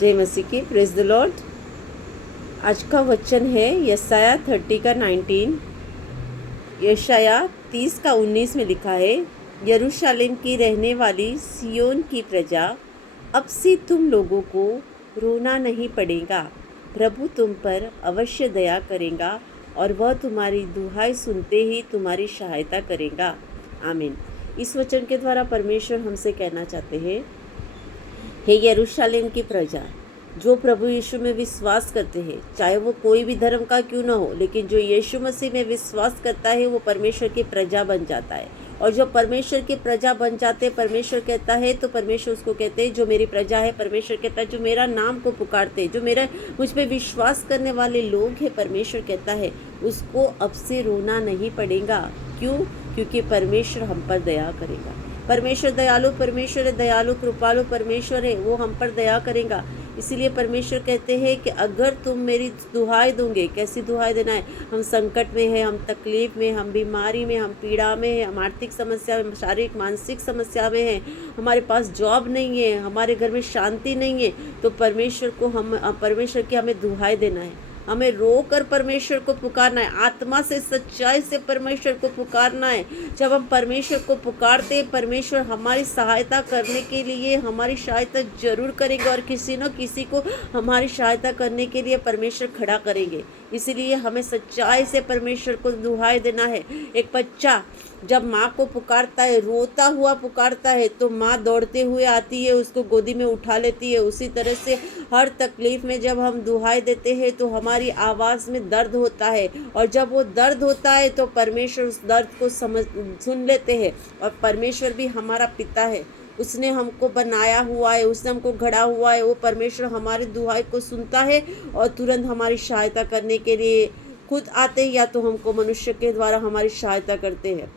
जय मसीह की। Praise the Lord. आज का वचन है यशाया 30 का 19। यशाया 30 का 19 में लिखा है, यरूशलेम की रहने वाली सियोन की प्रजा, अब से तुम लोगों को रोना नहीं पड़ेगा। प्रभु तुम पर अवश्य दया करेगा और वह तुम्हारी दुहाई सुनते ही तुम्हारी सहायता करेगा। आमीन। इस वचन के द्वारा परमेश्वर हमसे कहना चाहते हैं, हे यरूशलेम की प्रजा, जो प्रभु यीशु में विश्वास करते हैं, चाहे वो कोई भी धर्म का क्यों ना हो, लेकिन जो यीशु मसीह में विश्वास करता है वो परमेश्वर की प्रजा बन जाता है। और जो परमेश्वर की प्रजा बन जाते हैं, परमेश्वर कहता है तो परमेश्वर उसको कहते हैं जो मेरी प्रजा है। परमेश्वर कहता है जो मेरा नाम को पुकारते हैं, जो मेरा मुझ पे विश्वास करने वाले लोग हैं, परमेश्वर कहता है उसको अब से रोना नहीं पड़ेगा। क्यों? क्योंकि परमेश्वर हम पर दया करेगा। परमेश्वर दयालु परमेश्वर है, दयालु कृपालु परमेश्वर है, वो हम पर दया करेगा। इसीलिए परमेश्वर कहते हैं कि अगर तुम मेरी दुहाई दोगे, कैसी दुहाई देना है? हम संकट में हैं, हम तकलीफ में, हम बीमारी में, हम पीड़ा में हैं, हम आर्थिक समस्या में, शारीरिक मानसिक समस्या में हैं, हमारे पास जॉब नहीं है, हमारे घर में शांति नहीं है, तो परमेश्वर की हमें दुहाई देना है। हमें रोकर परमेश्वर को पुकारना है, आत्मा से सच्चाई से परमेश्वर को पुकारना है। जब हम परमेश्वर को पुकारते हैं, परमेश्वर हमारी सहायता करने के लिए हमारी सहायता जरूर करेंगे और किसी न किसी को हमारी सहायता करने के लिए परमेश्वर खड़ा करेंगे। इसीलिए हमें सच्चाई से परमेश्वर को दुहाई देना है। एक बच्चा जब माँ को पुकारता है, रोता हुआ पुकारता है, तो माँ दौड़ते हुए आती है, उसको गोदी में उठा लेती है। उसी तरह से हर तकलीफ में जब हम दुहाई देते हैं तो हमारी आवाज़ में दर्द होता है, और जब वो दर्द होता है तो परमेश्वर उस दर्द को सुन लेते हैं। और परमेश्वर भी हमारा पिता है, उसने हमको बनाया हुआ है, उसने हमको गढ़ा हुआ है। वो परमेश्वर हमारी दुहाई को सुनता है और तुरंत हमारी सहायता करने के लिए खुद आते हैं, या तो हमको मनुष्य के द्वारा हमारी सहायता करते हैं।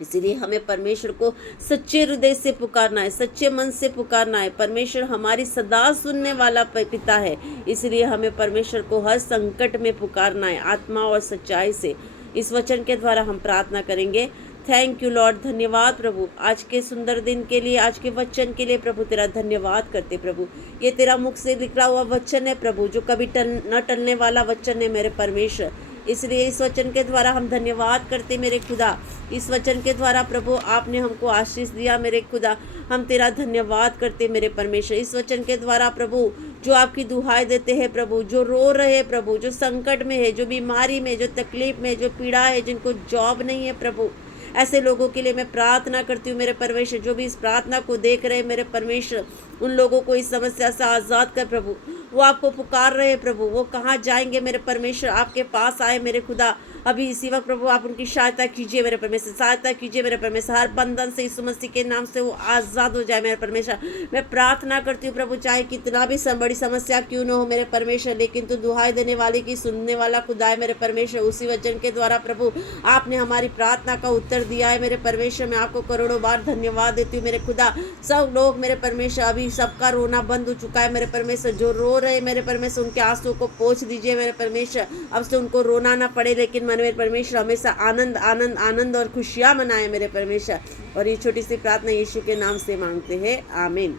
इसीलिए हमें परमेश्वर को सच्चे हृदय से पुकारना है, सच्चे मन से पुकारना है। परमेश्वर हमारी सदा सुनने वाला पिता है। इसलिए हमें परमेश्वर को हर संकट में पुकारना है, आत्मा और सच्चाई से। इस वचन के द्वारा हम प्रार्थना करेंगे। Thank you Lord. धन्यवाद प्रभु, आज के सुंदर दिन के लिए, आज के वचन के लिए प्रभु तेरा धन्यवाद करते प्रभु। ये तेरा मुख से निकला हुआ वचन है प्रभु, जो कभी न टलने वाला वचन है मेरे परमेश्वर। इसलिए इस वचन के द्वारा हम धन्यवाद करते मेरे खुदा। इस वचन के द्वारा प्रभु आपने हमको आशीष दिया मेरे खुदा, हम तेरा धन्यवाद करते मेरे परमेश्वर। इस वचन के द्वारा प्रभु जो आपकी दुहाई देते हैं प्रभु, जो रो रहे हैं प्रभु, जो संकट में है, जो बीमारी में, जो तकलीफ में, जो पीड़ा है, जिनको जॉब नहीं है प्रभु, ऐसे लोगों के लिए मैं प्रार्थना करती हूँ मेरे परमेश्वर। जो भी इस प्रार्थना को देख रहे हैं मेरे परमेश्वर, उन लोगों को इस समस्या से आज़ाद कर प्रभु। वो आपको पुकार रहे हैं प्रभु, वो कहाँ जाएंगे मेरे परमेश्वर? आपके पास आए मेरे खुदा। अभी इसी वक्त प्रभु आप उनकी सहायता कीजिए मेरे परमेश्वर, सहायता कीजिए मेरे परमेश्वर। हर बंधन से यीशु मसीह के नाम से वो आज़ाद हो जाए मेरे परमेश्वर। मैं प्रार्थना करती हूँ प्रभु, चाहे कितना भी बड़ी समस्या क्यों न हो मेरे परमेश्वर, लेकिन तू दुहाई देने वाले की सुनने वाला खुदा है मेरे परमेश्वर। उसी वचन के द्वारा प्रभु आपने हमारी प्रार्थना का उत्तर दिया है मेरे परमेश्वर। मैं आपको करोड़ों बार धन्यवाद देती हूँ मेरे खुदा। सब लोग मेरे परमेश्वर, अभी सबका रोना बंद हो चुका है मेरे परमेश्वर। जो रो रहे मेरे परमेश्वर, उनके आंसू को पोंछ दीजिए मेरे परमेश्वर। अब से उनको रोना ना पड़े, लेकिन मन मेरे परमेश्वर हमेशा आनंद आनंद आनंद और खुशियाँ मनाए मेरे परमेश्वर। और ये छोटी सी प्रार्थना यीशु के नाम से मांगते हैं, आमीन।